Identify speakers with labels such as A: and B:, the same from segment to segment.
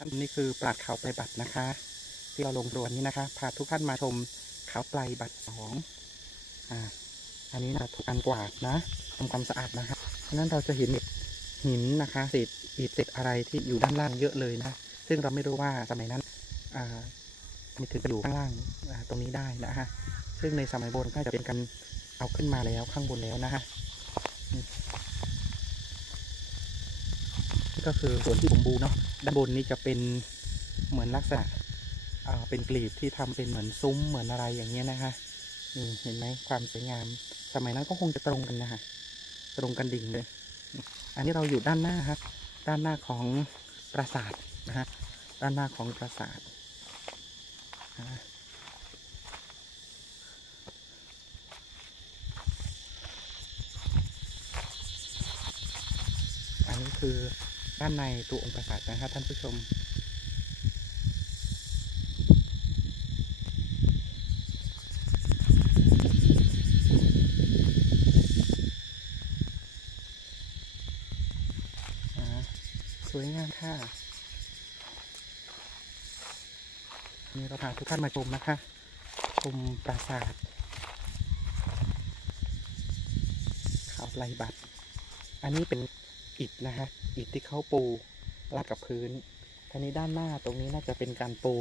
A: ท่านนี่คือปราดเขาปลายบัตรนะคะ ที่เราลงรวนนี้นะคะพาทุกท่านมาชมเขาปลายบัตรสองอ่าอันนี้นะถูกการกวาดนะทำความสะอาดนะคะเพราะนั้นเราจะเห็นหินนะคะเศษอิฐเศษอะไรที่อยู่ด้านล่างเยอะเลยนะ ซึ่งเราไม่รู้ว่าสมัยนั้นอ่ามีถึงจะอยู่ข้างล่างตรงนี้ได้นะฮะซึ่งในสมัยโบราณก็จะเป็นการเอาขึ้นมาแล้วข้างบนแล้วนะฮะ ก็คือส่วนที่สมบูเนาะด้านบนนี้จะเป็นเหมือนลักษณะเป็นกลีบที่ทำเป็นเหมือนซุ้มเหมือนอะไรอย่างเงี้ยนะคะนี่เห็นไหมความสวยงาม สมัยนั้นก็คงจะตรงกันนะฮะตรงกันดิ่งเลย อันนี้เราอยู่ด้านหน้าครับ ด้านหน้าของปราสาทนะฮะด้านหน้าของปราสาทอันนี้คือ ด้านในตัวองค์ปราสาทนะครับท่านผู้ชมสวยงามค่ะนี่เราพาทุกท่านมาชมนะคะ ชมปราสาทเขาไหลบัตรอันนี้เป็น อิฐนะคะอิฐที่เขาปูลาดกับพื้นทีนี้ด้านหน้าตรงนี้น่าจะเป็นการปู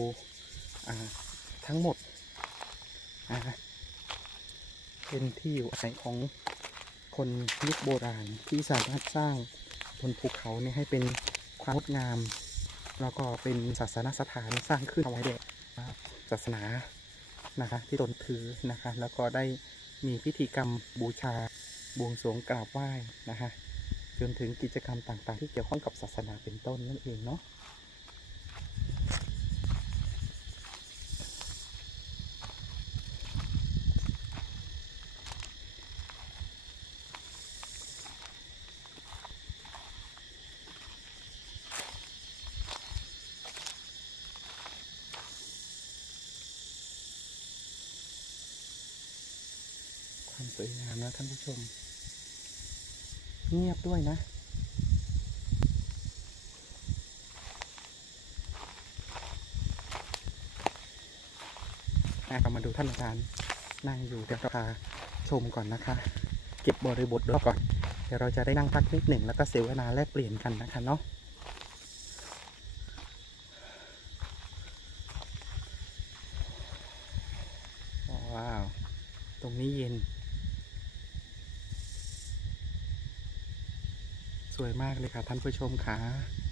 A: ทั้งหมดเป็นที่อยู่อาศัยของคนยุคโบราณที่สามารถสร้างบนภูเขาเนี่ยให้เป็นความงดงาม แล้วก็เป็นศาสนสถานสร้างขึ้นเอาไว้แด่ศาสนานะคะที่ตนถือนะคะ แล้วก็ได้มีพิธีกรรมบูชาบวงสรวงกราบไหว้นะคะ จนถึงกิจกรรมต่างๆ ที่เกี่ยวข้องกับศาสนาเป็นต้นนั่นเองเนาะความสวยงามนะท่านผู้ชม เงียบด้วยนะอ่เรามาดูท่านอาจารย์นั่งอยู่เดี๋ยวเราพาชมก่อนนะคะ เก็บบริบทด้วยก่อน เดี๋ยวเราจะได้นั่งพักนิดหนึ่งแล้วก็เสวนาแลกเปลี่ยนกันนะคะเนาะว้าว ตรงนี้เย็น สวยมากเลยค่ะท่านผู้ชมค่ะ